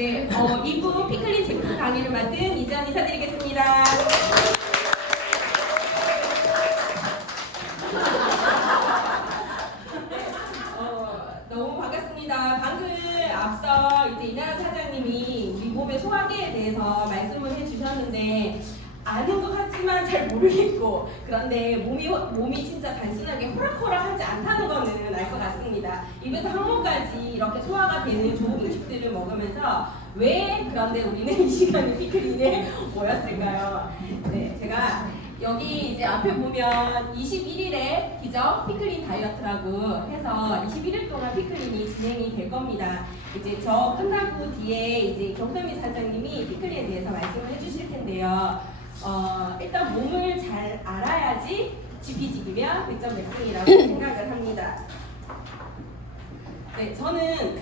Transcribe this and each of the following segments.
네, 2부 피클린 제품 강의를 맡은 이지연 인사드리겠습니다. 너무 반갑습니다. 방금 앞서 이제 이나라 사장님이 우리 몸의 소화기에 대해서 말씀을 해주셨는데 아는 것 같지만 잘 모르겠고 그런데 몸이 진짜 단순하게 호락호락하지 않다는 거는 알 것 같습니다. 입에서 항문까지 이렇게 소화가 되는 좋은 음식들을 먹으면서 왜 그런데 우리는 이 시간에 피클린에 모였을까요? 네, 제가 여기 이제 앞에 보면 21일에 기적 피클린 다이어트라고 해서 21일 동안 피클린이 진행이 될 겁니다. 이제 저 끝나고 뒤에 이제 경선미 사장님이 피클린에 대해서 말씀을 해주실 텐데요. 일단 몸을 잘 알아야지 지피지기면 100점 백승이라고 생각을 합니다. 네, 저는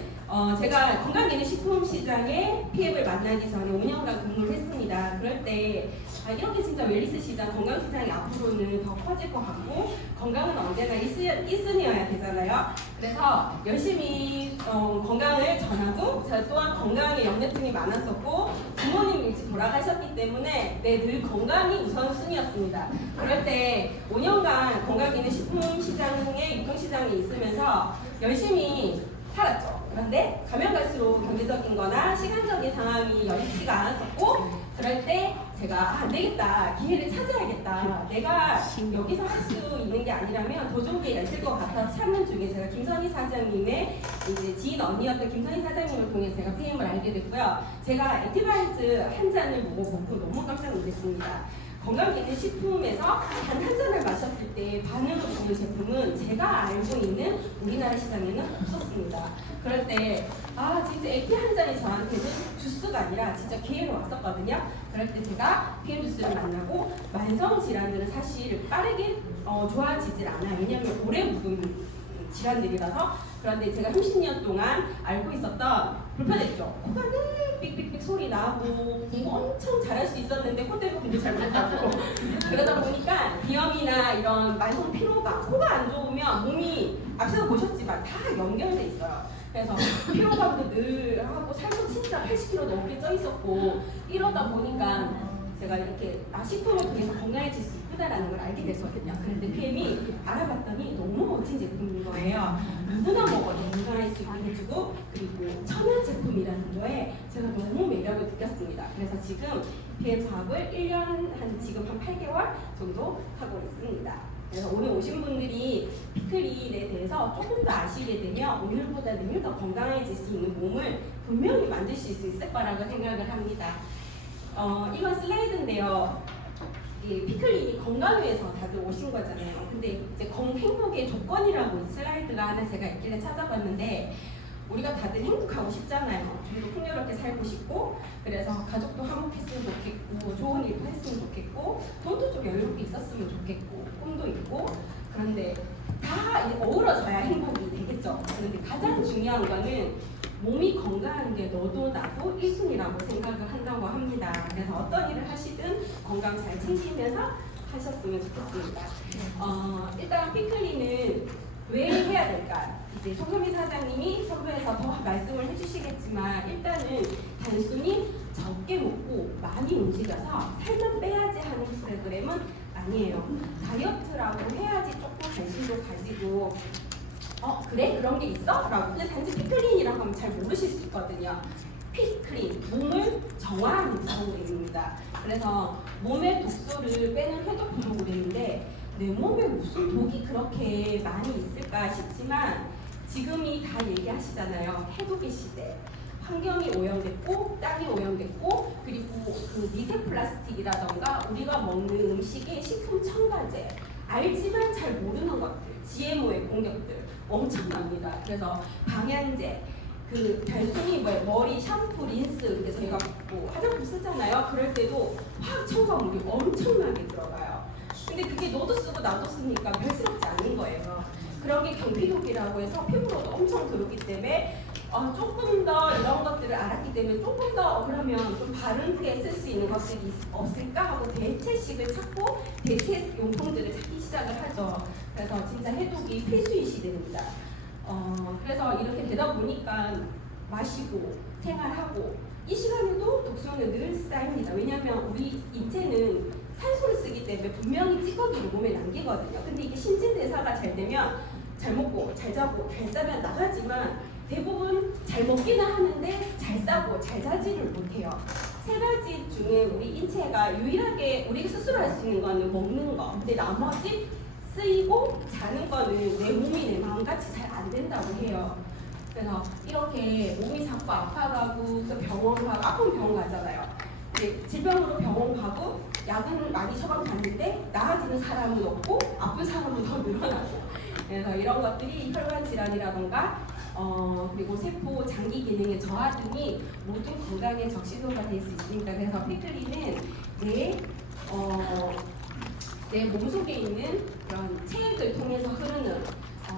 제가 건강기능식품시장에 PM을 만나기 전에 5년간 근무를 했습니다. 그럴 때 이렇게 진짜 웰니스 시장, 건강시장이 앞으로는 더 커질 것 같고 건강은 언제나 1순위여야 되잖아요. 그래서 열심히 건강을 전하고 저 또한 건강에 염려증이 많았었고 부모님이 일찍 돌아가셨기 때문에 늘 건강이 우선순위였습니다. 그럴 때 5년간 건강기능식품시장에 유통시장에 있으면서 열심히 살았죠. 그런데 가면 갈수록 경제적인 거나 시간적인 상황이 여의치가 않았었고 그럴 때 제가 안 되겠다, 기회를 찾아야겠다, 내가 여기서 할 수 있는 게 아니라면 더 좋은 게 있을 것 같아서 찾는 중에 제가 김선희 사장님의 이제 지인 언니였던 김선희 사장님을 통해 제가 PM을 알게 됐고요. 제가 액티바이즈 한 잔을 먹어보고 너무 깜짝 놀랐습니다. 건강기능식품에서 단 한 잔을 마셨을 때 반응을 주는 제품은 제가 알고 있는 우리나라 시장에는 없었습니다. 그럴 때 진짜 액티 한 잔이 저한테는 주스가 아니라 진짜 기회로 왔었거든요. 그럴 때 제가 PM 주스를 만나고 만성 질환들은 사실 빠르게 좋아지질 않아요. 왜냐하면 오래 묵은 질환들이라서. 그런데 제가 30년 동안 알고 있었던 불편했죠. 코가 늘 삑삑삑 소리 나고 공부 엄청 잘할 수 있었는데 콧대고 공부 잘 못하고 그러다 보니까 비염이나 이런 만성 피로가 코가 안 좋으면 몸이 앞서서 보셨지만 다 연결돼 있어요. 그래서 피로감도 늘 하고 살도 진짜 80kg 넘게 쪄 있었고 이러다 보니까 제가 이렇게 식품을 통해서 건강해질 수 있구나라는 걸 알게 됐거든요. 그런데 PM이 알아봤더니 너무 멋진 제품인 거예요. 누구나 먹어도 건강할 수 있게 해주고 그리고 천연 제품이라는 거에 제가 너무 매력을 느꼈습니다. 그래서 지금 PM 사업을 1년 지금 한 8개월 정도 하고 있습니다. 그래서 오늘 오신 분들이 피클린에 대해서 조금 더 아시게 되면 오늘보다 내일 더 건강해질 수 있는 몸을 분명히 만드실 수 있을 거라고 생각을 합니다. 이건 슬라이드인데요. 피클린이 건강을 위해서 다들 오신 거잖아요. 근데 이제 행복의 조건이라고 슬라이드가 하나 제가 있길래 찾아봤는데 우리가 다들 행복하고 싶잖아요. 좀 더 풍요롭게 살고 싶고 그래서 가족도 화목했으면 좋겠고 좋은 일도 했으면 좋겠고 돈도 좀 여유롭게 있었으면 좋겠고 꿈도 있고 그런데 다 어우러져야 행복이 되겠죠. 그런데 가장 중요한 거는 몸이 건강한 게 너도 나도 1순위라고 생각을 한다고 합니다. 그래서 어떤 일을 하시든 건강 잘 챙기면서 하셨으면 좋겠습니다. 일단 피클린은 왜 해야 될까? 이제 송금희 사장님이 선부에서 더 말씀을 해주시겠지만 일단은 단순히 적게 먹고 많이 움직여서 살만 빼야지 하는 프로그램은 아니에요. 다이어트라고 해야지 조금 관심도 가지고 그래? 그런 게 있어? 라고 그냥 단지 피클린이라고 하면 잘 모르실 수 있거든요. 피클린, 몸을 정화하는 프로그램입니다. 그래서 몸의 독소를 빼는 해독 프로그램인데 내 몸에 무슨 독이 그렇게 많이 있을까 싶지만 지금이 다 얘기하시잖아요. 해독의 시대. 환경이 오염됐고 땅이 오염됐고 그리고 그 미세 플라스틱이라던가 우리가 먹는 음식의 식품 첨가제 알지만 잘 모르는 것들 GMO의 공격들 엄청납니다. 그래서 방향제 단순히 머리 샴푸 린스 이렇게 저희가 화장품 쓰잖아요. 그럴 때도 화학 첨가물이 엄청나게 들어가요. 근데 그게 너도 쓰고 나도 쓰니까 별스럽지 않은 거예요. 그런 게 경피독이라고 해서 피부로도 엄청 들어오기 때문에 조금 더 이런 것들을 알았기 때문에 조금 더 그러면 좀 바르게 쓸 수 있는 것들이 없을까 하고 대체식을 찾고 대체 용품들을 찾기 시작을 하죠. 그래서 진짜 해독이 필수인 시대입니다. 그래서 이렇게 되다 보니까 마시고 생활하고 이 시간에도 독소는 늘 쌓입니다. 왜냐하면 우리 인체는 산소를 쓰기 때문에 분명히 찌꺼기를 몸에 남기거든요. 근데 이게 신진대사가 잘 되면 잘 먹고 잘 자고 잘 싸면 나가지만 대부분 잘 먹기는 하는데 잘 싸고 잘 자지를 못해요. 세 가지 중에 우리 인체가 유일하게 우리가 스스로 할 수 있는 거는 먹는 거. 근데 나머지 쓰이고 자는 거는 내 몸이 내 마음같이 잘 안 된다고 해요. 그래서 이렇게 몸이 자꾸 아파가고 또 병원 가고 아픈 병원 가잖아요. 질병으로 병원 가고 약은 많이 처방받는데 나아지는 사람은 없고 아픈 사람은 더 늘어나고 그래서 이런 것들이 혈관 질환이라던가 그리고 세포 장기 기능의 저하 등이 모든 건강에 적신호가 될 수 있습니다. 그래서 피클리는 내 몸속에 있는 그런 체액을 통해서 흐르는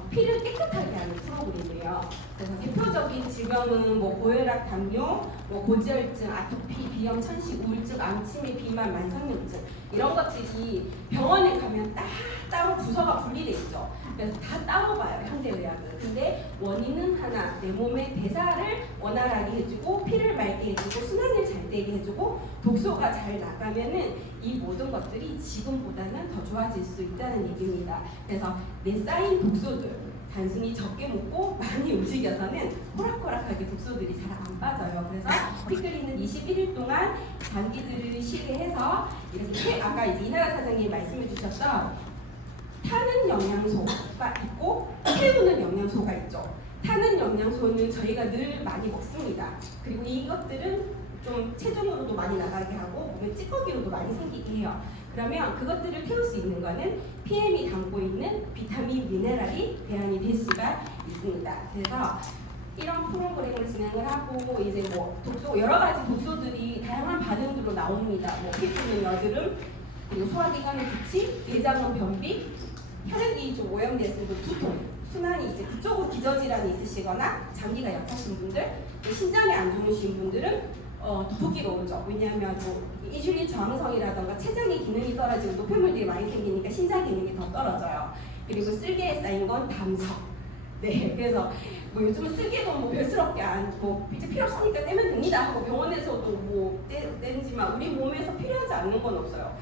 피를 깨끗하게 하는 프로그램이에요. 그래서 대표적인 질병은 뭐 고혈압, 당뇨, 뭐 고지혈증, 아토피, 비염, 천식, 우울증, 암치매, 비만, 만성염증 이런 것들이 병원에 가면 따로 부서가 분리돼 있죠. 그래서 다 따로 봐요, 현대의학은. 근데 원인은 하나, 내 몸의 대사를 원활하게 해주고 피를 맑게 해주고 순환을 잘 되게 해주고 독소가 잘 나가면은 이 모든 것들이 지금보다는 더 좋아질 수 있다는 얘기입니다. 그래서 내 쌓인 독소들 단순히 적게 먹고 많이 움직여서는 호락호락하게 독소들이 잘 안 빠져요. 그래서 피클리는 21일 동안 장기들을 실외해서 이렇게 아까 이제 이나라 사장님이 말씀해 주셨던 타는 영양소가 있고 태우는 영양소가 있죠. 타는 영양소는 저희가 늘 많이 먹습니다. 그리고 이것들은 좀 체중으로도 많이 나가게 하고 몸에 찌꺼기로도 많이 생기게 해요. 그러면 그것들을 태울 수 있는 거는 PM이 담고 있는 비타민, 미네랄이 대안이 될 수가 있습니다. 그래서 이런 프로그램을 진행을 하고 이제 뭐 독소 여러 가지 독소들이 다양한 반응으로 나옵니다. 뭐 피부는 여드름, 그리고 소화기관은 기침, 내장은 변비, 혈액이 좀 오염됐을 때 두통, 순환이 이제 그쪽으로 기저질환이 있으시거나 장기가 약하신 분들, 신장이 안 좋으신 분들은 부기로우죠. 왜냐하면 뭐 인슐린 저항성이라던가 췌장의 기능이 떨어지고 노폐물들이 많이 생기니까 신장 기능이 더 떨어져요. 그리고 쓸개에 쌓인 건 담석. 네, 그래서 뭐 요즘은 쓸개도 뭐 별스럽게 뭐 이제 필요 없으니까 떼면 됩니다 하고 병원에서도 뭐 떼지만 우리 몸에서 필요하지 않는 건 없어요.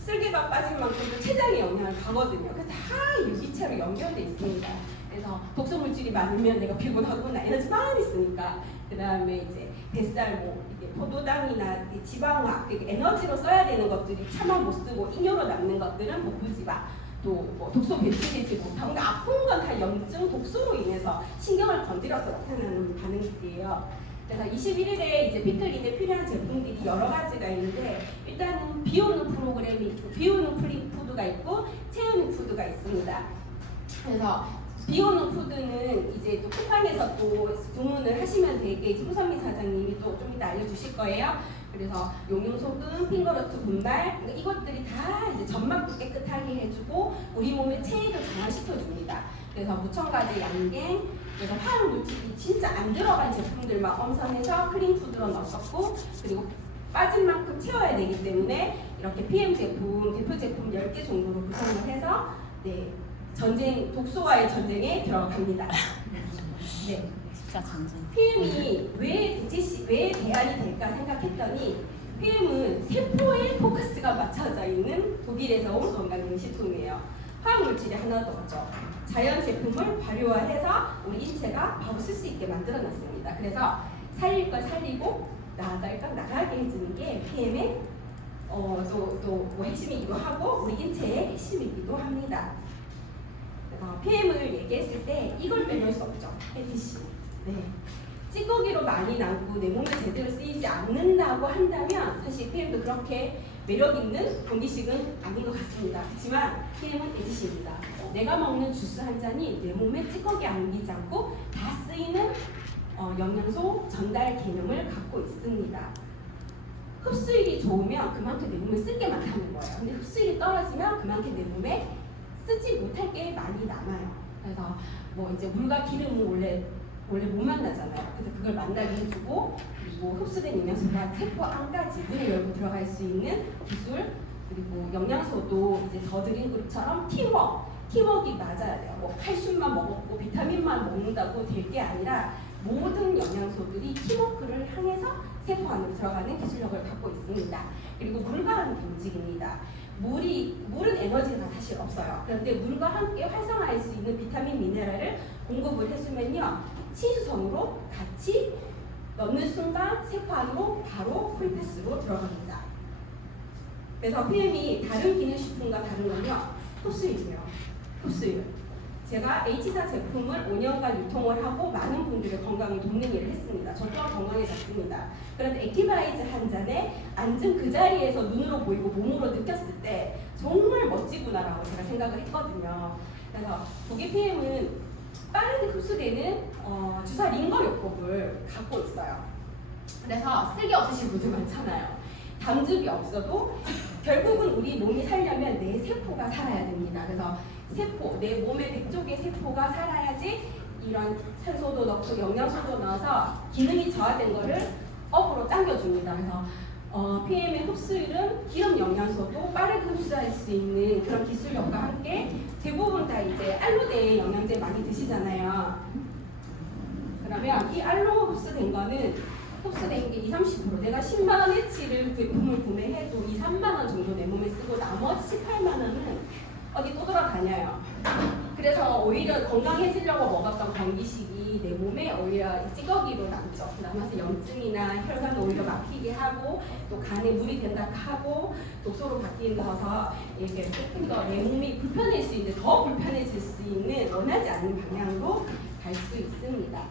쓸개가 빠진 만큼 췌장에 영향을 가거든요. 그래서 다 유기체로 연결돼 있습니다. 그래서 독소 물질이 많으면 내가 피곤하구나 에너지 많이 쓰니까 그 다음에 이제 뱃살 뭐 이게 포도당이나 지방화 에너지로 써야 되는 것들이 차마 못 쓰고 잉여로 남는 것들은 복부지방 또 뭐 독소 배출되지 못하고 그러니까 아픈 건 다 염증 독소로 인해서 신경을 건드려서 나타나는 반응들이에요. 그래서 21일에 이제 피클린에 필요한 제품들이 여러 가지가 있는데 일단은 비오는 프로그램이 있고 비오는 푸드가 있고 채우는 푸드가 있습니다. 그래서 비오는 푸드는 이제 또 쿠팡에서 또 주문을 하시면 되게 홍선미 사장님이 또 좀 이따 알려주실 거예요. 그래서 용융소금, 핑거러트 분말 이것들이 다 이제 점막도 깨끗하게 해주고 우리 몸의 체액을 정화시켜줍니다. 그래서 무첨가제 양갱, 그래서 화학 물질이 진짜 안 들어간 제품들만 엄선해서 클린 푸드로 넣었고 그리고 빠진 만큼 채워야 되기 때문에 이렇게 PM 제품, 대표 제품 10개 정도로 구성을 해서 네. 독소와의 전쟁에 들어갑니다. 네. PM이 왜 대안이 될까 생각했더니 PM은 세포에 포커스가 맞춰져 있는 독일에서 온 건강기능식품이에요. 화학물질이 하나도 없죠. 자연 제품을 발효해서 우리 인체가 바로 쓸 수 있게 만들어놨습니다. 그래서 살릴 걸 살리고 나아갈 걸 나가게 해주는 게 PM의 뭐 핵심이기도 하고 우리 인체의 핵심이기도 합니다. PM을 얘기했을 때 이걸 빼놓을 수 없죠. EDC. 네. 찌꺼기로 많이 남고 내 몸에 제대로 쓰이지 않는다고 한다면 사실 PM도 그렇게 매력 있는 공기식은 아닌 것 같습니다. 그렇지만 PM은 EDC입니다. 내가 먹는 주스 한 잔이 내 몸에 찌꺼기 안기지 않고 다 쓰이는 영양소 전달 개념을 갖고 있습니다. 흡수율이 좋으면 그만큼 내 몸에 쓸 게 많다는 거예요. 근데 흡수율이 떨어지면 그만큼 내 몸에 쓰지 못할 게 많이 남아요. 그래서 뭐 이제 물과 기름은 원래 못 만나잖아요. 그래서 그걸 만나게 해주고 그리고 흡수된 영양소가 세포 안까지 문을 열고 들어갈 수 있는 기술 그리고 영양소도 이제 더 드린 그룹처럼 팀워크가 맞아야 돼요. 뭐 칼슘만 먹었고 비타민만 먹는다고 될 게 아니라 모든 영양소들이 팀워크를 향해서 세포 안으로 들어가는 기술력을 갖고 있습니다. 그리고 물과 함께 움직입니다. 물은 에너지가 사실 없어요. 그런데 물과 함께 활성화할 수 있는 비타민, 미네랄을 공급을 해주면요, 친수성으로 같이 넣는 순간 세포 안으로 바로 풀패스로 들어갑니다. 그래서 PM이 다른 기능식품과 다른 건요, 흡수율이에요. 흡수율. 제가 H사 제품을 5년간 유통을 하고 많은 분들의 건강을 돕는 일을 했습니다. 저 또한 건강해졌습니다. 그런데 액티바이즈 한 잔에 앉은 그 자리에서 눈으로 보이고 몸으로 느꼈을 때 정말 멋지구나라고 제가 생각을 했거든요. 그래서 고기 PM은 빠르게 흡수되는 주사 링거요법을 갖고 있어요. 그래서 쓸개 없으신 분들 많잖아요. 담즙이 없어도 결국은 우리 몸이 살려면 내 세포가 살아야 됩니다. 그래서 세포, 내 몸의 100쪽의 세포가 살아야지 이런 산소도 넣고 영양소도 넣어서 기능이 저하된 거를 업으로 당겨줍니다. 그래서 PM의 흡수율은 기름 영양소도 빠르게 흡수할 수 있는 그런 기술력과 함께 대부분 다 이제 알로제 영양제 많이 드시잖아요. 그러면 이 알로 흡수된 거는 흡수된 게 20, 30%. 내가 10만 원어치를 제품을 구매해도 2, 3만 원 정도 내 몸에 쓰고 나머지 18만 원은 어디 또 돌아다녀요. 그래서 오히려 건강해지려고 먹었던 건기식이 내 몸에 오히려 찌꺼기로 남죠. 남아서 염증이나 혈관을 오히려 막히게 하고 또 간에 물이 된다 하고 독소로 바뀌어서 이렇게 조금 더 내 몸이 불편해질 수 있는, 더 불편해질 수 있는 원하지 않는 방향으로 갈 수 있습니다. 자,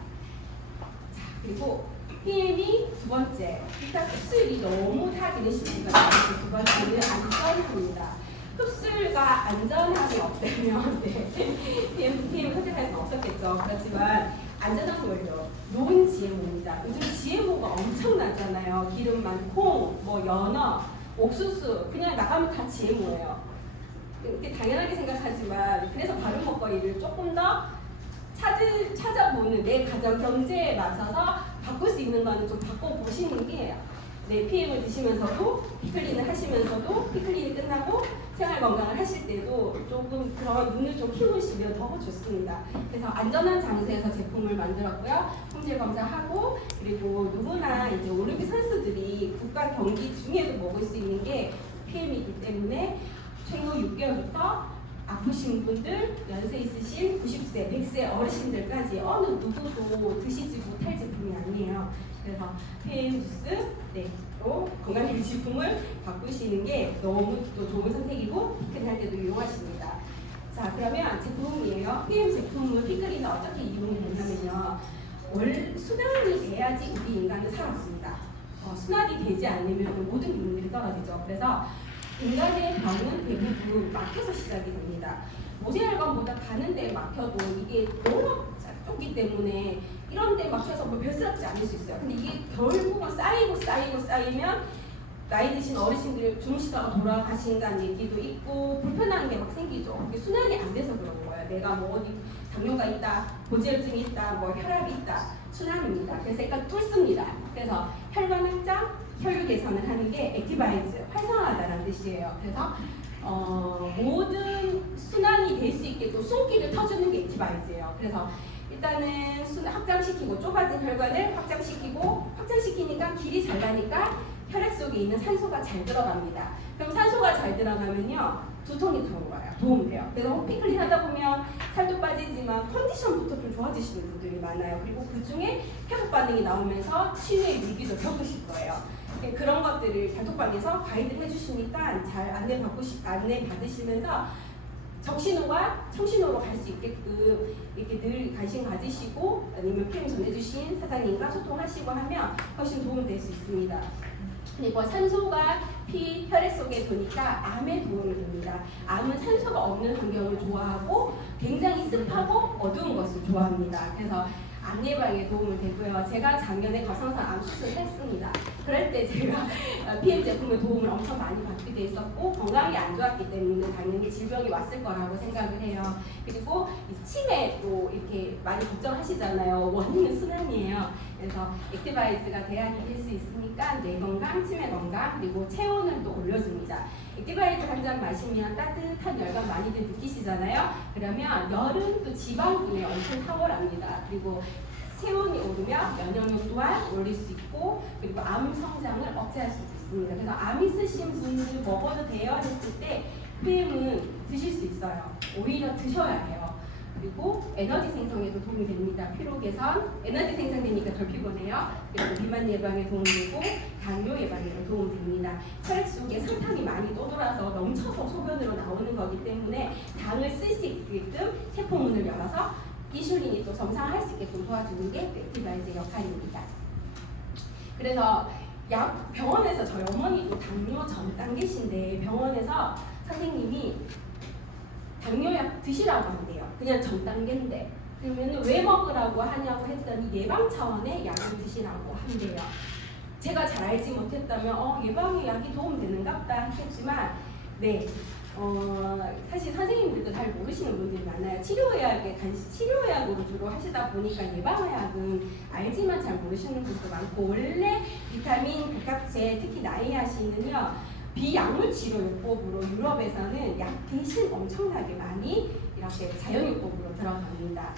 그리고 PM이 두 번째, 일단 흡수율이 너무 타기능식품과 나와서 두 번째는 안전합니다. 흡수율과 안전함이 없다면 PM 선택할 수는 없었겠죠. 그렇지만 안전한 원료, 노은 GMO입니다. 요즘 GMO가 엄청나잖아요. 기름 많고 뭐 연어, 옥수수 그냥 나가면 다 GMO예요. 이렇게 당연하게 생각하지만 그래서 다른 먹거리를 조금 더 찾아보는 내 가정 경제에 맞춰서 바꿀 수 있는 거는 좀 바꿔보시는 게 PM을 드시면서도 피클린을 하시면서도 피클린이 끝나고 생활 건강을 하실 때도 조금 그런 눈을 좀 키우시면 더 좋습니다. 그래서 안전한 장소에서 제품을 만들었고요. 품질 검사하고 그리고 누구나 이제 올림픽 선수들이 국가 경기 중에도 먹을 수 있는 게 PM이기 때문에 최후 6개월부터 아프신 분들, 연세 있으신 90세, 100세 어르신들까지 어느 누구도 드시지 못할 제품이 아니에요. 그래서 PM 주스, 또 건강기능식품을 바꾸시는 게 너무 또 좋은 선택이고 피클할 때도 이용하십니다. 자, 그러면 제품이에요. PM 제품은 피클리는 어떻게 이용이 되냐면요. 순환이 돼야지 우리 인간은 살아갑니다. 순환이 되지 않으면 모든 기능들이 떨어지죠. 그래서 인간의 병은 대부분 막혀서 시작이 됩니다. 모세혈관보다 가는 데 막혀도 이게 너무 좁기 때문에 이런 데 막혀서 뭐 별스럽지 않을 수 있어요. 근데 이게 결국은 쌓이면 나이 드신 어르신들 주무시다가 돌아가신다는 얘기도 있고 불편한 게 막 생기죠. 이게 순환이 안 돼서 그런 거예요. 내가 뭐 어디 당뇨가 있다, 고지혈증이 있다, 뭐 혈압이 있다, 순환입니다. 그래서 약간 뚫습니다. 그래서 혈관 확장, 혈류 개선을 하는 게 액티바이즈, 활성화하다는 뜻이에요. 그래서 모든 순환이 될 수 있게 또 숨기를 터주는 게 액티바이즈예요. 그래서 일단은 확장시키고 좁아진 혈관을 확장시키니까 길이 잘 가니까 혈액 속에 있는 산소가 잘 들어갑니다. 그럼 산소가 잘 들어가면요 두통이 들어와요. 도움돼요. 그래서 호피클린 하다 보면 살도 빠지지만 컨디션부터 좀 좋아지시는 분들이 많아요. 그리고 그 중에 회복 반응이 나오면서 치유의 물기도 적으실 거예요. 그런 것들을 단톡방에서 가이드를 해주시니까 잘 안내 받으시면서 정신호와 청신호로 갈 수 있게끔 이렇게 늘 관심 가지시고 아니면 PM 전해주신 사장님과 소통하시고 하면 훨씬 도움될 수 있습니다. 그리고 산소가 혈액 속에 도니까 암에 도움이 됩니다. 암은 산소가 없는 환경을 좋아하고 굉장히 습하고 어두운 것을 좋아합니다. 그래서 암 예방에 도움이 되고요. 제가 작년에 거성선 암 수술을 했습니다. 그럴 때 제가 PM 제품의 도움을 엄청 많이 받게 돼 있었고 건강이 안 좋았기 때문에 당연히 질병이 왔을 거라고 생각을 해요. 그리고 치매도 이렇게 많이 걱정하시잖아요. 원인은 순환이에요. 그래서 액티바이즈가 대안이 될 수 있으니까 뇌 건강, 치매 건강, 그리고 체온을 또 올려줍니다. 액티바이즈 한 잔 마시면 따뜻한 열감 많이들 느끼시잖아요. 그러면 열은 또 지방분에 엄청 탁월합니다. 그리고 체온이 오르면 면역력 또한 올릴 수 있고 그리고 암 성장을 억제할 수 있습니다. 그래서 암 있으신 분들 먹어도 돼요 했을 때 PM은 드실 수 있어요. 오히려 드셔야 해요. 그리고 에너지 생성에도 도움이 됩니다. 피로 개선, 에너지 생성되니까 덜 피곤해요. 그리고 비만 예방에 도움되고 당뇨 예방에도 도움됩니다. 혈액 속에 설탕이 많이 떠돌아서 넘쳐서 소변으로 나오는 거기 때문에 당을 쓸 수 있게끔 세포문을 열어서 인슐린이 또 정상화할 수 있게끔 도와주는 게 액티바이즈의 역할입니다. 그래서 병원에서 저희 어머니도 당뇨 전 단계신데 병원에서 선생님이 당뇨약 드시라고 한대요. 그냥 전 단계인데. 그러면 왜 먹으라고 하냐고 했더니 예방 차원의 약을 드시라고 한대요. 제가 잘 알지 못했다면 예방의 약이 도움되는가 보다 했겠지만 사실 선생님들도 잘 모르시는 분들이 많아요. 치료약으로 주로 하시다 보니까 예방의약은 알지만 잘 모르시는 분도 많고 원래 비타민, 복합체, 특히 나이아신은요 비약물 치료요법으로 유럽에서는 약 대신 엄청나게 많이 이렇게 자연요법으로 들어갑니다.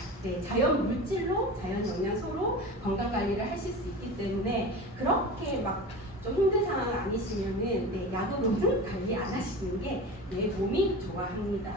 자연 물질로, 자연 영양소로 건강 관리를 하실 수 있기 때문에 그렇게 막 좀 힘든 상황 아니시면은 약으로는 관리 안 하시는 게 내 몸이 좋아합니다.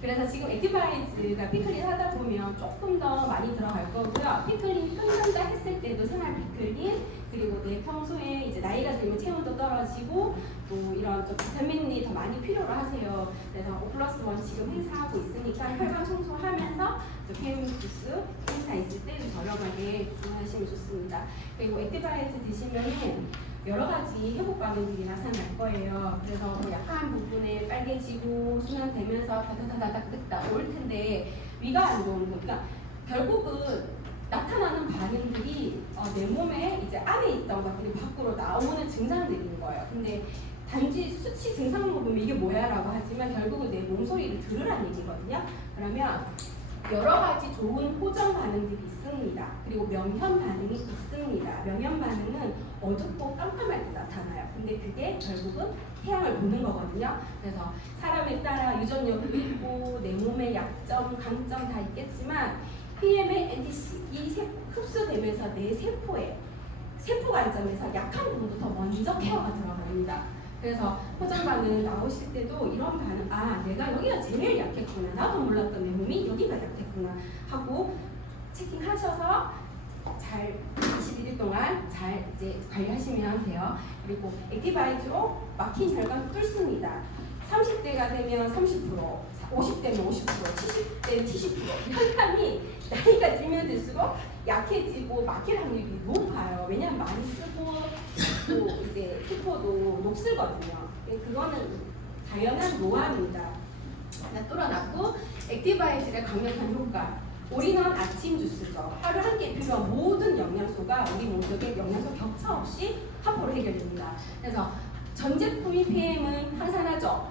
그래서 지금 액티바이즈가 피클린 하다 보면 조금 더 많이 들어갈 거고요. 피클린 끊는다 했을 때도 생활 피클린 그리고 내 평소에 이제 나이가 들면 체온도 떨어지고 또 이런 좀 비타민이 더 많이 필요로 하세요. 그래서 5+1 지금 행사하고 있으니까 혈관 청소하면서 또 PM 주스 행사 있을 때 저렴하게 주문하시면 좋습니다. 그리고 액티바이즈 드시면은 여러 가지 회복 반응들이 나타날 거예요. 그래서 뭐 약한 부분에 빨개지고 순환되면서 다다다닥 뜯다 올 텐데 위가 안 좋은 거. 그러니까 결국은 나타나는 반응들이 내 몸에 이제 안에 있던 것들이 밖으로 나오는 증상들인 거예요. 근데 단지 수치 증상으로 보면 이게 뭐야라고 하지만 결국은 내 몸소리를 들으라는 얘기거든요. 그러면 여러 가지 좋은 호정 반응들이 있습니다. 그리고 명현 반응이 있습니다. 명현 반응은 어둡고 깜깜할 때 나타나요. 근데 그게 결국은 태양을 보는 거거든요. 그래서 사람에 따라 유전력도 있고 내 몸의 약점, 강점 다 있겠지만 PM의 NTC 이 흡수되면서 내 세포 관점에서 약한 부분도 더 먼저 케어가 들어갑니다. 그래서 호정 반응 나오실 때도 이런 반응, 내가 여기가 제일 약했구나, 나도 몰랐던 내 몸이 여기가 약했구나 하고 체킹하셔서 잘 21일 동안 잘 이제 관리하시면 돼요. 그리고 액티바이즈로 막힌 혈관 뚫습니다. 30대가 되면 30%, 50대면 50%, 70대는 70%. 혈관이 나이가 들면 들수록 약해지고 막힐 확률이 높아요. 왜냐면 많이 쓰고 또 이제 세포도 녹슬거든요. 그거는 당연한 노화입니다. 뚫어놨고 액티바이즈의 강력한 효과. 올인원 아침 주스죠. 하루 한 끼 필요한 모든 영양소가 우리 몸속에 영양소 격차 없이 함부로 해결됩니다. 그래서 전 제품이 PM은 항산화죠.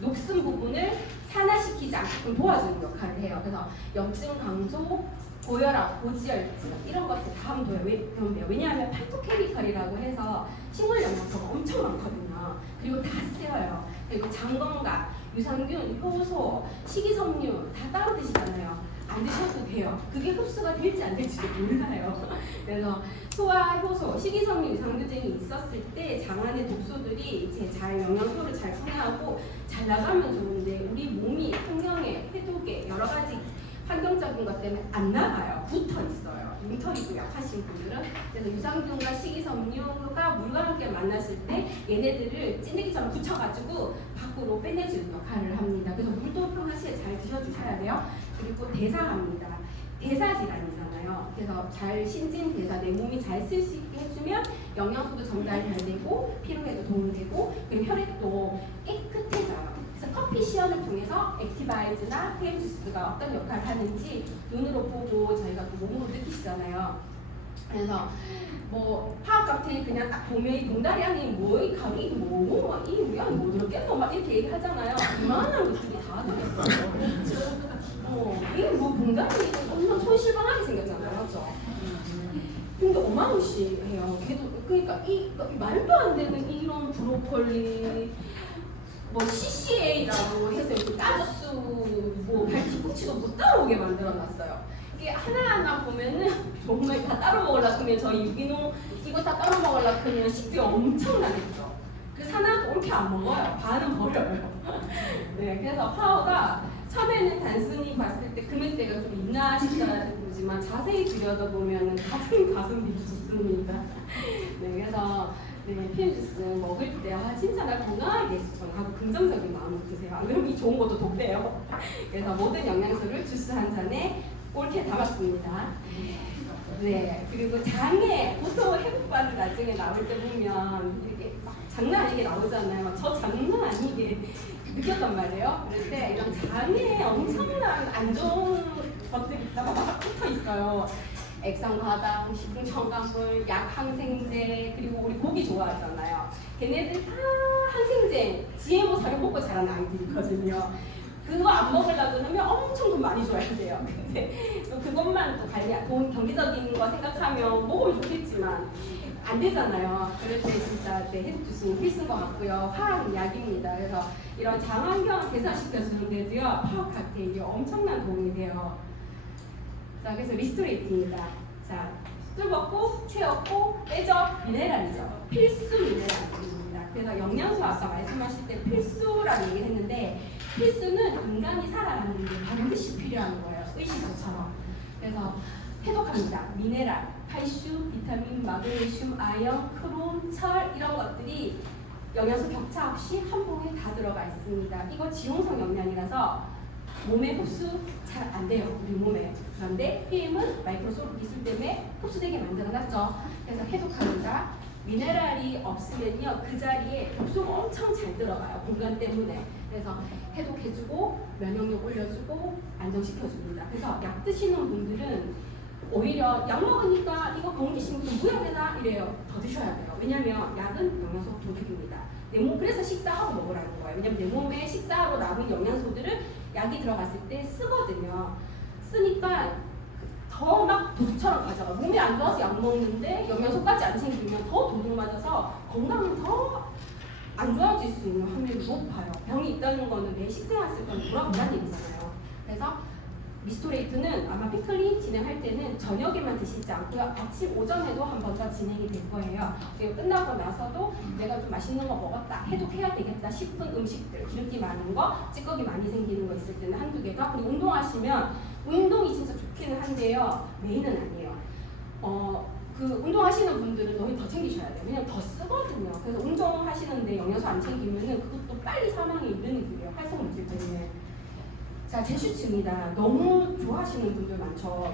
녹슨 부분을 산화시키지 않게끔 도와주는 역할을 해요. 그래서 염증 감소, 고혈압, 고지혈증 이런 것들 다 하면 돼요. 왜냐하면 파토케미컬이라고 해서 식물 영양소가 엄청 많거든요. 그리고 다 쓰여요. 그리고 장건강, 유산균, 효소, 식이섬유 다 따로 드시잖아요. 안 드셔도 돼요. 그게 흡수가 될지 안 될지도 몰라요. 그래서 소화, 효소, 식이섬유, 유산균 등이 있었을 때 장안의 독소들이 이제 잘 영양소를 잘 분해하고 잘 나가면 좋은데 우리 몸이 환경에, 해독에 여러 가지 환경적인 것 때문에 안 나가요. 붙어 있어요. 뭉텅이고 약하신 분들은. 그래서 유산균과 식이섬유가 물과 함께 만났을 때 얘네들을 찐득이처럼 붙여가지고 밖으로 빼내주는 역할을 합니다. 그래서 물도 평상시에 잘 드셔주셔야 돼요. 그리고 대사합니다. 대사질환이잖아요. 그래서 잘 신진대사, 내 몸이 잘 쓸 수 있게 해주면 영양소도 전달 잘 되고 피로에도 도움되고 그리고 혈액도 깨끗해져요. 그래서 커피 시연을 통해서 액티바이즈나 PM 주스가 어떤 역할을 하는지 눈으로 보고 저희가 또 몸으로 느끼시잖아요. 그래서 뭐 화학 칵테일 그냥 딱 보면 이 봉다리 안에 이 뭐 들었겠노 막 이렇게 얘기하잖아요. 이만한 것들이 다 들었어요. 이게 뭐 봉다리 엄청 손실방하게 생겼잖아요, 맞죠? 근데 어마무시해요. 그러니까 이 말도 안 되는 이런 브로콜리. 뭐 CCA라고 해서 이렇게 따주스 뭐 발뒤꿈치도 못 따라오게 만들어놨어요. 이게 하나하나 보면은 정말 다 따로 먹으려고 하면 저희 유기농 이거 다 따로 먹으려고 하면 식비 엄청나겠죠. 그래서 하나도 옳게 안 먹어요. 반은 버려요. 네, 그래서 파워가 처음에는 단순히 봤을 때 금액대가 좀 있나 싶지만 자세히 들여다보면 가슴이 좋습니다. 네, 그래서 네, PM 주스 먹을 때 진짜 나 건강하게 하고 긍정적인 마음을 드세요. 안 그러면 이 좋은 것도 독돼요. 그래서 모든 영양소를 주스 한 잔에 옳게 담았습니다. 네, 그리고 장에 보통 해국밥을 나중에 나올 때 보면 이렇게 막 장난 아니게 나오잖아요. 저 장난 아니게 느꼈단 말이에요. 그럴 때 이런 장에 엄청난 안 좋은 것들이 있다가 막 붙어 있어요. 액상과당, 식품 첨가물, 약 항생제, 그리고 우리 고기 좋아하잖아요. 걔네들 다 항생제, GMO 사료 먹고 자라는 아이들이거든요. 그거 안 먹으려고 그러면 엄청 돈 많이 줘야 돼요. 근데 또 그것만 또 돈 경제적인 거 생각하면 먹으면 좋겠지만 안 되잖아요. 그럴 때 진짜 해독 주스는 필수인 것 같고요. 화학약입니다. 그래서 이런 장환경을 개선시켜주는데도요, 파워 칵테일이 엄청난 도움이 돼요. 자, 그래서 리스토레이트입니다. 자, 술 먹고, 채웠고, 빼죠? 미네랄이죠. 필수 미네랄입니다. 그래서 영양소 아까 말씀하실 때 필수라는 얘기를 했는데, 필수는 인간이 살아가는 데 반드시 필요한 거예요. 의식주처럼. 그래서 해독합니다. 미네랄, 칼슘, 비타민, 마그네슘, 아연, 크롬, 철 이런 것들이 영양소 격차 없이 한 봉에 다 들어가 있습니다. 이거 지용성 영양이라서 몸에 흡수 잘 안 돼요, 우리 몸에. 그런데 PM은 마이크로소프트 기술 때문에 흡수되게 만들어놨죠. 그래서 해독합니다. 미네랄이 없으면요, 그 자리에 독소가 엄청 잘 들어가요, 공간 때문에. 그래서 해독해주고 면역력 올려주고 안정시켜줍니다. 그래서 약 드시는 분들은 오히려 약 먹으니까 이거 경기신경 무효되나 이래요. 더 드셔야 돼요. 왜냐면 약은 영양소 도둑입니다. 내 몸 그래서 식사하고 먹으라는 거예요. 왜냐면 내 몸에 식사하고 남은 영양소들을 약이 들어갔을 때 쓰거든요. 쓰니까 더 막 도둑처럼 가져가. 몸이 안 좋아서 약 먹는데 영양소까지 안 챙기면 더 도둑 맞아서 건강은 더 안 좋아질 수 있는 확률이 높아요. 병이 있다는 거는 내 식생활 습관이 돌아온다는 얘기잖아요. 그래서 리스토레이트는 아마 피클린 진행할 때는 저녁에만 드시지 않고요. 아침, 오전에도 한 번 더 진행이 될 거예요. 그리고 끝나고 나서도 내가 좀 맛있는 거 먹었다, 해독해야 되겠다 싶은 음식들, 기름기 많은 거, 찌꺼기 많이 생기는 거 있을 때는 한두 개 더. 그리고 운동하시면 운동이 진짜 좋기는 한데요. 메인은 아니에요. 그 운동하시는 분들은 너무 더 챙기셔야 돼요. 왜냐면 더 쓰거든요. 그래서 운동하시는데 영양소 안 챙기면은 그것도 빨리 사망에 이르는 길이에요. 활성 물질 때문에. 자, 제슈츠입니다. 너무 좋아하시는 분들 많죠.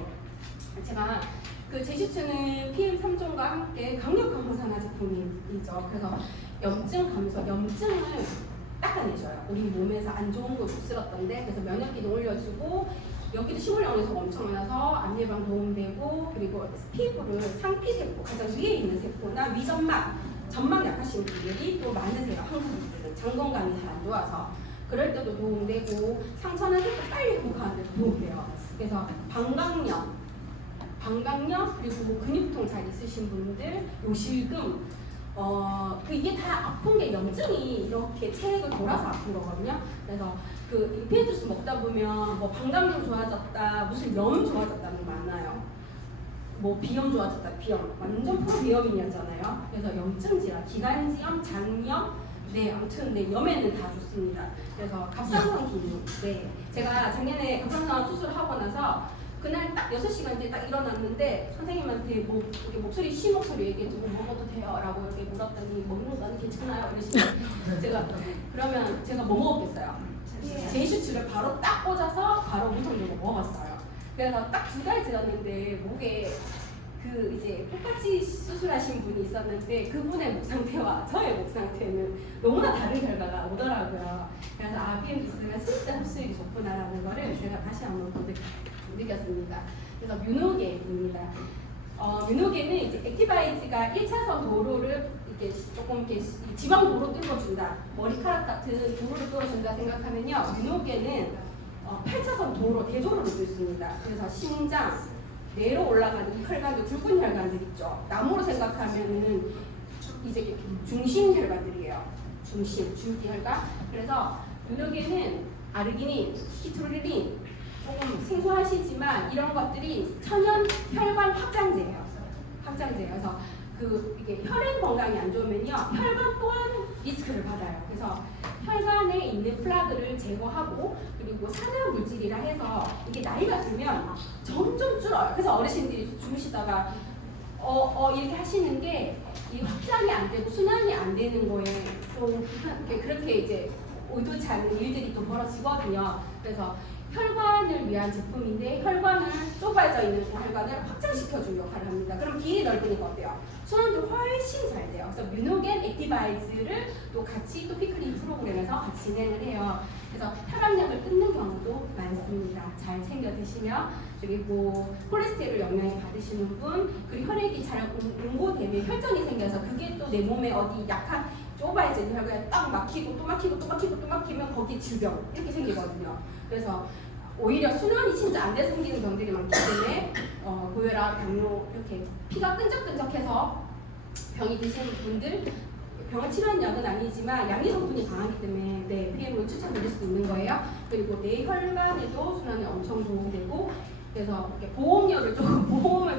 제가 그 제슈츠는 PM3종과 함께 강력한 항산화 제품이죠. 그래서 염증 감소, 염증을 닦아내줘요. 우리 몸에서 안 좋은 거 흡수했던데, 그래서 면역기도 올려주고, 여기도 식물 영양소가 엄청 많아서 암 예방 도움되고, 그리고 피부를 상피세포, 가장 위에 있는 세포나 위점막, 점막 약하신 분들이 또 많으세요. 한국 분들은 장 건강이 잘 안 좋아서. 그럴 때도 도움되고, 상처는 색도 빨리 회복하는 데 도움돼요. 그래서 방광염 그리고 근육통 잘 있으신 분들, 요실금, 이게 다 아픈 게 염증이 이렇게 체액을 돌아서 아픈 거거든요. 그래서 그 PM 주스 먹다 보면 뭐 방광염 좋아졌다, 무슨 염 좋아졌다는 거 많아요. 뭐 비염 좋아졌다, 비염. 완전 프로비염이었잖아요. 그래서 염증 질환, 기관지염, 장염, 네, 아무튼 네, 염에는 다 좋습니다. 그래서 갑상선 기능. 네, 제가 작년에 갑상선 수술하고 나서 그날 딱 6시간 뒤에 딱 일어났는데 선생님한테 뭐 이렇게 목소리 시 목소리 얘기해서 뭐 먹어도 돼요? 라고 이렇게 물었더니 먹는 거는 괜찮아요? 이러시면 제가 뭐 먹었겠어요? 제슈츠를 바로 딱 꽂아서 바로 무통제로 먹었어요. 그래서 딱 2달 지났는데 목에 그 이제 똑같이 수술하신 분이 있었는데 그분의 목 상태와 저의 목 상태는 너무나 다른 결과가 오더라고요. 그래서 PM 주스가 진짜 흡수력이 좋구나라는 거를 제가 다시 한번 느꼈습니다. 그래서 뮤노게입니다. 뮤노게는 이제 액티바이즈가 1차선 도로를 이렇게 조금 이렇게 지방 도로 뚫어준다, 머리카락 같은 도로를 뚫어준다 생각하면요, 뮤노게는 8차선 도로 대도로를 뚫습니다. 그래서 심장, 뇌로 올라가는 이 혈관들, 굵은 혈관들 있죠. 나무로 생각하면은 이제 중심 혈관들이에요. 중심, 줄기 혈관. 그래서 뮤노게는 아르기닌, 히트롤린, 조금 생소하시지만 이런 것들이 천연 혈관 확장제예요. 그래서 이게 혈액 건강이 안 좋으면요, 혈관 또한 리스크를 받아요. 그래서 혈관에 있는 플라그를 제거하고, 그리고 산화 물질이라 해서 이게 나이가 들면 점점 줄어요. 그래서 어르신들이 주무시다가 이렇게 하시는 게 이 확장이 안 되고 순환이 안 되는 거에 좀 그렇게 이제 의도치 않은 일들이 또 벌어지거든요. 그래서 혈관을 위한 제품인데, 혈관을 좁아져 있는 혈관을 확장시켜주는 역할을 합니다. 그럼 길이 넓으니까 어때요? 순환도 훨씬 잘 돼요. 그래서 뮤노겐 액티바이즈를 또 같이 또 피클린 프로그램에서 같이 진행을 해요. 그래서 혈압약을 끊는 경우도 많습니다. 잘 챙겨 드시며, 그리고 콜레스테롤 영양에 받으시는 분, 그리고 혈액이 잘 응고되면 혈전이 생겨서 그게 또 내 몸에 어디 약한 좁아져 있는 혈관이 딱 막히고 또 막히고 또 막히고 또 막히면 거기 질병 이렇게 생기거든요. 그래서 오히려 순환이 진짜 안 돼서 생기는 병들이 많기 때문에 고혈압, 당뇨 이렇게 피가 끈적끈적해서 병이 드시는 분들, 병을 치료하는 약은 아니지만 양리 성분이 강하기 때문에 PM을 추천드릴 수 있는 거예요. 그리고 내 혈관에도 순환에 엄청 도움되고, 그래서 보험을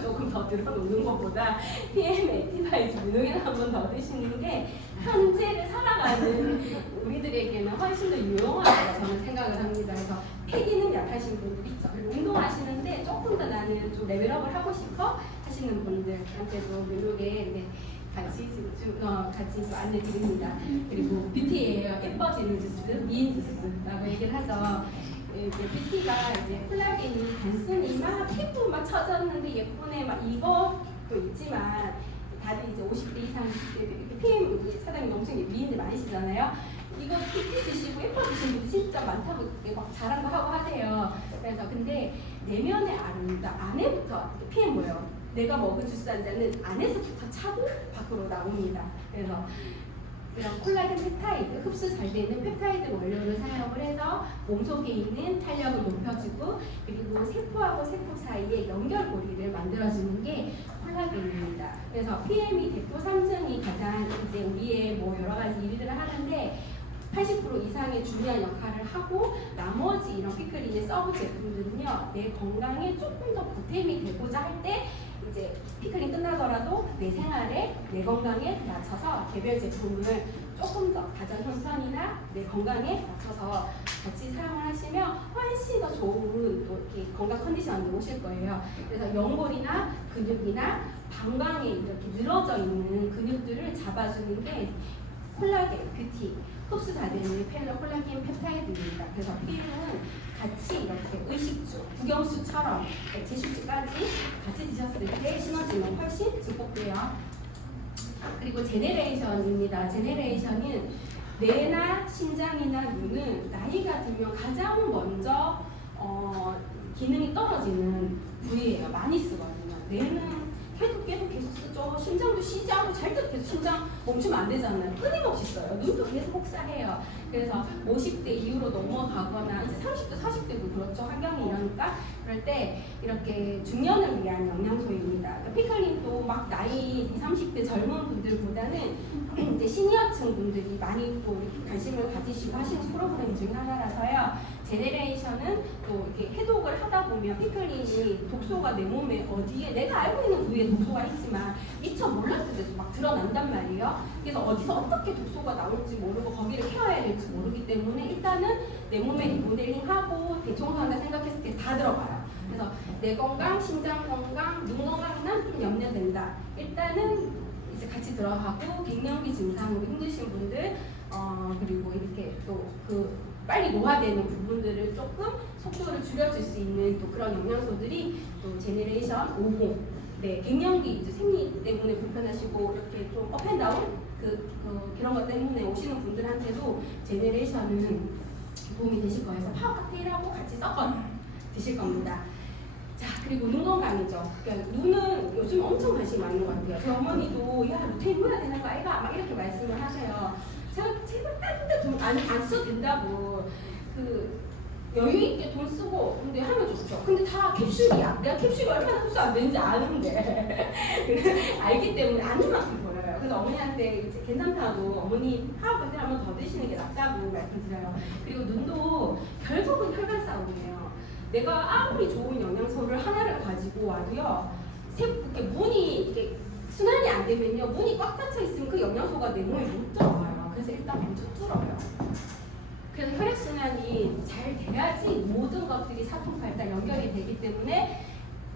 조금 더 들어놓는 것보다 PM 액티바이즈 뮤노겐 한 번 더 드시는 게 현재를 살아가는 우리들에게는 훨씬 더 유용하다고 저는 생각을 합니다. 그래서 폐기능 약하신 분들 있죠. 그리고 운동하시는데 조금 더 나는 좀 레벨업을 하고 싶어 하시는 분들한테도 뮤노겐 같이 좀 안내드립니다. 그리고 뷰티예요. 예뻐지는 주스, 미인 주스라고 얘기를 하죠. 이제 뷰티가 이제 콜라겐이 단순히 막 피부 막 처졌는데 예쁘네 막 이것도 있지만, 다들 이제 50대 이상 20대 이렇게 PM 사장님 엄청 미인들 많으시잖아요. 이거 뷰티 드시고 예뻐지신 분들 진짜 많다고 막 자랑도 하고 하세요. 그래서 근데 내면의 아름다 안에부터 PM 뭐예요? 내가 먹은 주스 한 잔은 안에서부터 차고 밖으로 나옵니다. 그래서 이런 콜라겐 펩타이드, 흡수 잘 되는 펩타이드 원료를 사용을 해서 몸속에 있는 탄력을 높여주고, 그리고 세포하고 세포 사이에 연결고리를 만들어주는 게 콜라겐입니다. 그래서 PM이 대표 3층이 가장 이제 우리의 뭐 여러 가지 일들을 하는데 80% 이상의 중요한 역할을 하고, 나머지 이런 피클린의 서브 제품들은요, 내 건강에 조금 더 보탬이 되고자 할 때 이제 피클린 끝나더라도 내 생활에, 내 건강에 맞춰서 개별 제품을 조금 더 가전 형편이나 내 건강에 맞춰서 같이 사용을 하시면 훨씬 더 좋은 또 이렇게 건강 컨디션이 오실 거예요. 그래서 연골이나 근육이나 방광에 이렇게 늘어져 있는 근육들을 잡아주는 게 콜라겐, 뷰티, 흡수 다 되는 콜라겐 펩타이드입니다. 그래서 PM은 같이 이렇게 의식주, 국영수처럼 제식주까지 같이 드셨을 때 시너지는 훨씬 증폭돼요. 그리고 제네레이션입니다. 제네레이션은 뇌나 심장이나 눈은 나이가 들면 가장 먼저 기능이 떨어지는 부위예요. 많이 쓰거든요. 뇌는 계속 계속 쓰죠. 심장도 쉬지 않고 잘 때도 계속 심장 멈추면 안 되잖아요. 끊임없이 써요. 눈도 계속 혹사해요. 그래서 50대 이후로 넘어가거나 이제 30대, 40대도 그렇죠. 환경이 이러니까 그럴 때 이렇게 중년을 위한 영양소입니다. 그러니까 피클린도 막 나이 20, 30대 젊은 분들보다는 이제 시니어층 분들이 많이 또 이렇게 관심을 가지시고 하시는 프로그램 중에 하나라서요. 제네레이션은 또 이렇게 해독을 하다 보면 피클린이 독소가 내 몸에 어디에 내가 알고 있는 부위에 독소가 있지만 미처 몰랐던 데서 막 드러난단 말이에요. 그래서 어디서 어떻게 독소가 나올지 모르고 거기를 케어해야 될지 모르기 때문에 일단은 내 몸에 리모델링하고 대청소한다 생각했을 때 다 들어가요. 그래서 내 건강, 심장 건강, 눈 건강이랑 좀 염려된다. 일단은 이제 같이 들어가고 갱년기 증상으로 힘드신 분들 그리고 이렇게 또 빨리 노화되는 부분들을 조금 속도를 줄여줄 수 있는 또 그런 영양소들이 또 제네레이션 50, 갱년기 이제 생리 때문에 불편하시고 이렇게 좀 업앤다운 그런 것 때문에 오시는 분들한테도 제네레이션은 도움이 되실 거예요. 그래서 파워 칵테일하고 같이 섞어 드실 겁니다. 자, 그리고 눈 건강이죠. 그러니까 눈은 요즘 엄청 관심이 많은 것 같아요. 저희 어머니도 야, 루테인 보여야 되는 거 아이가? 막 이렇게 말씀을 하세요. 제가 제발 딴데 돈 안 써도 된다고 여유 있게 돈 쓰고 근데 하면 좋죠. 근데 다 캡슐이야. 내가 캡슐이 얼마나 흡수 안 되는지 아는데 알기 때문에 아는 만큼 보여요. 그래서 어머니한테 이제 괜찮다고 어머니 파워 칵테일 한번 더 드시는 게 낫다고 말씀드려요. 그리고 눈도 결국은 혈관 싸움이에요. 내가 아무리 좋은 영양소를 하나를 가지고 와도요, 이렇게 문이 이게 순환이 안 되면요, 문이 꽉 닫혀 있으면 그 영양소가 내 몸에 못 들어가요. 그래서 일단 먼저 뚫어요. 그래서 혈액순환이 잘 돼야지 모든 것들이 사통팔달 연결이 되기 때문에,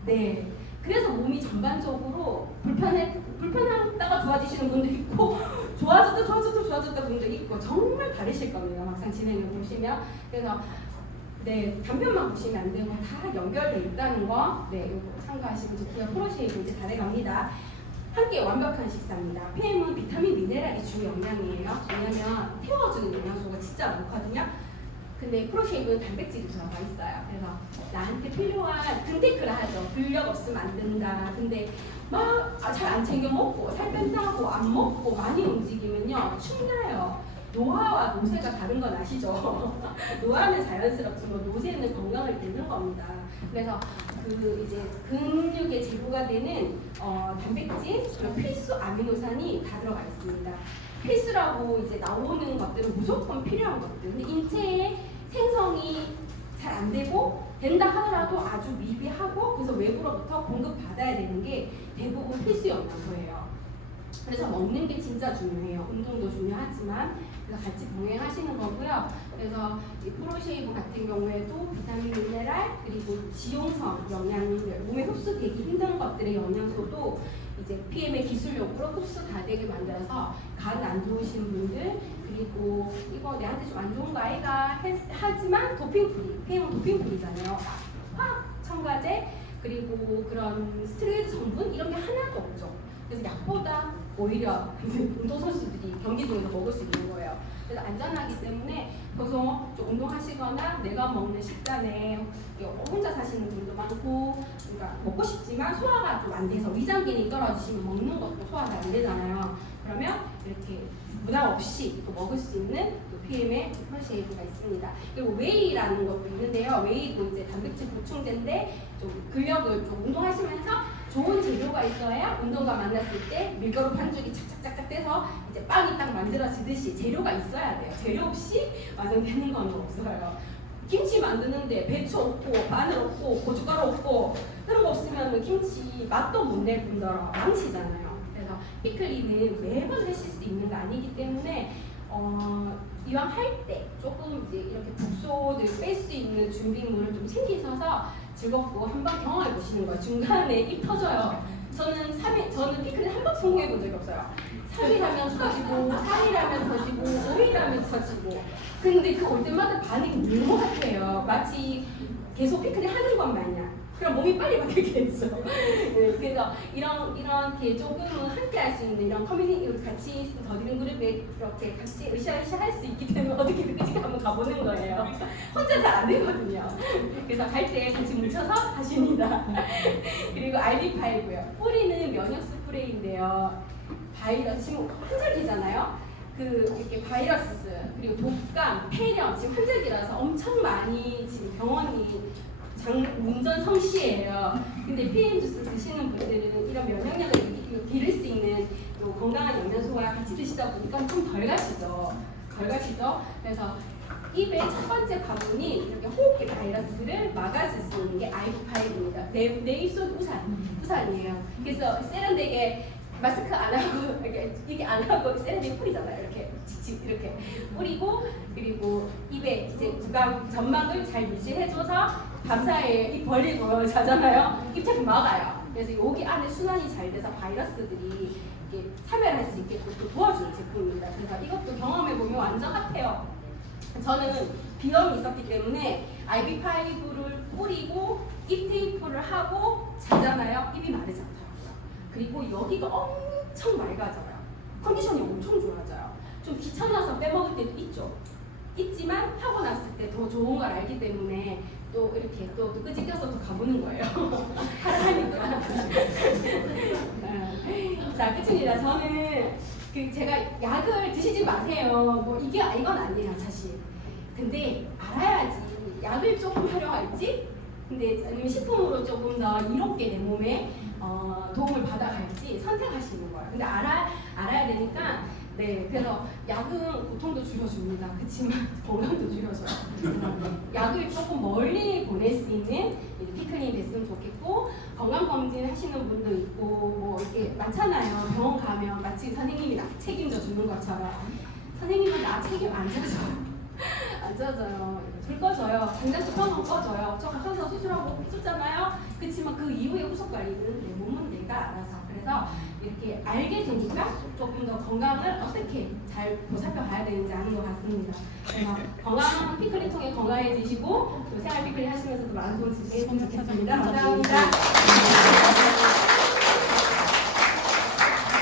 네. 그래서 몸이 전반적으로 불편하다가 좋아지시는 분도 있고, 좋아졌다 분도 있고, 정말 다르실 겁니다. 막상 진행을 보시면. 그래서, 네, 단편만 보시면 안 되고, 다 연결되어 있다는 거, 네, 이거 참고하시면 좋고요. 프로쉐이크 이제 다 돼갑니다. 함께 완벽한 식사입니다. PM은 비타민, 미네랄이 주 영양이에요. 왜냐면 태워주는 영양소가 진짜 많거든요. 근데 프로쉐이크는 단백질이 들어가 있어요. 그래서 나한테 필요한 근테크라 하죠. 근력 없으면 안 된다. 근데 막 잘 안 챙겨 먹고 살 뺀다고 안 먹고 많이 움직이면요, 축나요. 노화와 노쇠가 다른 건 아시죠? 노화는 자연스럽지만 노쇠는 건강을 잃는 겁니다. 그래서 그 이제 근육의 재고가 되는 단백질 그리고 필수 아미노산이 다 들어가 있습니다. 필수라고 이제 나오는 것들은 무조건 필요한 것들. 근데 인체의 생성이 잘 안 되고 된다 하더라도 아주 미비하고, 그래서 외부로부터 공급받아야 되는 게 대부분 필수 영양소예요. 그래서 먹는 게 진짜 중요해요. 운동도 중요하지만, 그래서 같이 병행하시는 거고요. 그래서 이 프로쉐이브 같은 경우에도 비타민, 미네랄, 그리고 지용성 영양들, 몸에 흡수되기 힘든 것들의 영양소도 이제 PM의 기술력으로 흡수 다 되게 만들어서 간 안 좋으신 분들, 그리고 이거 내한테 좀 안 좋은 거 아이가 하지만 도핑프리, PM은 도핑프리잖아요. 화학 첨가제, 그리고 그런 스테로이드 성분 이런 게 하나도 없죠. 그래서 약보다 오히려 운동선수들이 경기 중에서 먹을 수 있는 거예요. 그래서 안전하기 때문에 그래서 좀 운동하시거나 내가 먹는 식단에 혼자 사시는 분도 많고, 그러니까 먹고 싶지만 소화가 좀 안 돼서 위장 기능이 떨어지시면 먹는 것도 소화가 안 되잖아요. 그러면 이렇게 부담 없이 또 먹을 수 있는 또 PM의 프로쉐이크가 있습니다. 그리고 웨이라는 것도 있는데요. 웨이도 이제 단백질 보충제인데 좀 근력을 좀 운동하시면서 좋은 재료가 있어야 운동과 만났을 때 밀가루 반죽이 착착착착 떼서 이제 빵이 딱 만들어지듯이 재료가 있어야 돼요. 재료 없이 완성되는 건 없어요. 김치 만드는데 배추 없고 마늘 없고 고춧가루 없고 그런 거 없으면 김치 맛도 못 낼 뿐더러 망치잖아요. 그래서 피클리는 매번 하실 수 있는 거 아니기 때문에 이왕 할 때 조금 이제 이렇게 국소를 뺄 수 있는 준비물을 좀 챙기셔서 즐겁고 한번 경험해 보시는 거예요. 중간에 입 터져요. 저는 피클리 한 번 성공해 본 적이 없어요. 3일하면 터지고 4일하면 터지고 5일하면 터지고. 근데 그 올 때마다 반응이 너무 같아요. 마치 계속 피클리 하는 것 마냥. 그럼 몸이 빨리 바뀌겠죠. 네, 그래서 이렇게 조금은 함께 할 수 있는 이런 커뮤니티 같이 더디는 그룹에 이렇게 같이 으쌰으쌰 할 수 있기 때문에 어떻게든 끝까지 한번 가보는 거예요. 혼자 잘 안 되거든요. 그래서 갈 때 같이 뭉쳐서 하십니다. 그리고 RB5고요. 뿌리는 면역 스프레이인데요. 바이러스 지금 환절기잖아요. 이렇게 바이러스 그리고 독감, 폐렴 지금 환절기라서 엄청 많이 지금 병원이 운전성시예요. 근데 PM 주스 드시는 분들은 이런 면역력을 기를 수 있는 건강한 영양소와 같이 드시다 보니까 좀 덜 가시죠. 그래서 입의 첫 번째 관문이 이렇게 호흡기 바이러스를 막아줄 수 있는 게 RB5입니다. 내 입속 우산이에요. 그래서 세련되게 마스크 안 하고 이게 안 하고 세련되게 뿌리잖아요. 이렇게 뿌리고, 그리고 입에 이제 구강 점막을 잘 유지해줘서 밤사이에 입 벌리고 자잖아요. 입체를 막아요. 그래서 여기 안에 순환이 잘 돼서 바이러스들이 이렇게 사멸할 수 있게끔 또 도와주는 제품입니다. 그래서 이것도 경험해보면 완전 핫해요. 저는 비염이 있었기 때문에 RB5를 뿌리고 입 테이프를 하고 자잖아요. 입이 마르지 않더라고요. 그리고 여기가 엄청 맑아져요. 컨디션이 엄청 좋아져요. 좀 귀찮아서 빼먹을 때도 있지만 하고 났을 때 더 좋은 걸 알기 때문에 또 이렇게 또 끄집겨서 또 가보는 거예요. 하니까. 자, 끝입니다. 저는 제가 약을 드시지 마세요. 뭐 이건 아니에요, 사실. 근데 알아야지 약을 조금 활용할지, 근데 아니면 식품으로 조금 더 이롭게 내 몸에 도움을 받아갈지 선택하시는 거예요. 근데 알아야 되니까 네, 그래서 약은 고통도 줄여줍니다. 그렇지만 건강도 줄여줘요. 그래서 약을 조금 멀리 보낼 수 있는 피클링이 됐으면 좋겠고, 건강검진 하시는 분도 있고 뭐 이렇게 많잖아요. 병원 가면 마치 선생님이 나 책임져 주는 것처럼 선생님은 나 책임 안 져줘요. 안 져줘요. 불 꺼줘요. 당장 급하면 꺼줘요. 저 갑상선 수술하고 해줬잖아요. 그렇지만 그 이후의 후속 관리는 내 몸은 내가 알아서. 그래서 이렇게 알게 되니까 조금 더 건강을 어떻게 잘 보살펴 봐야 되는지 아는 것 같습니다. 그래서 건강한 피클링 통해 건강해지시고 또 생활 피클링 하시면서도 많은 도움 주시면 좋겠습니다. 감사합니다.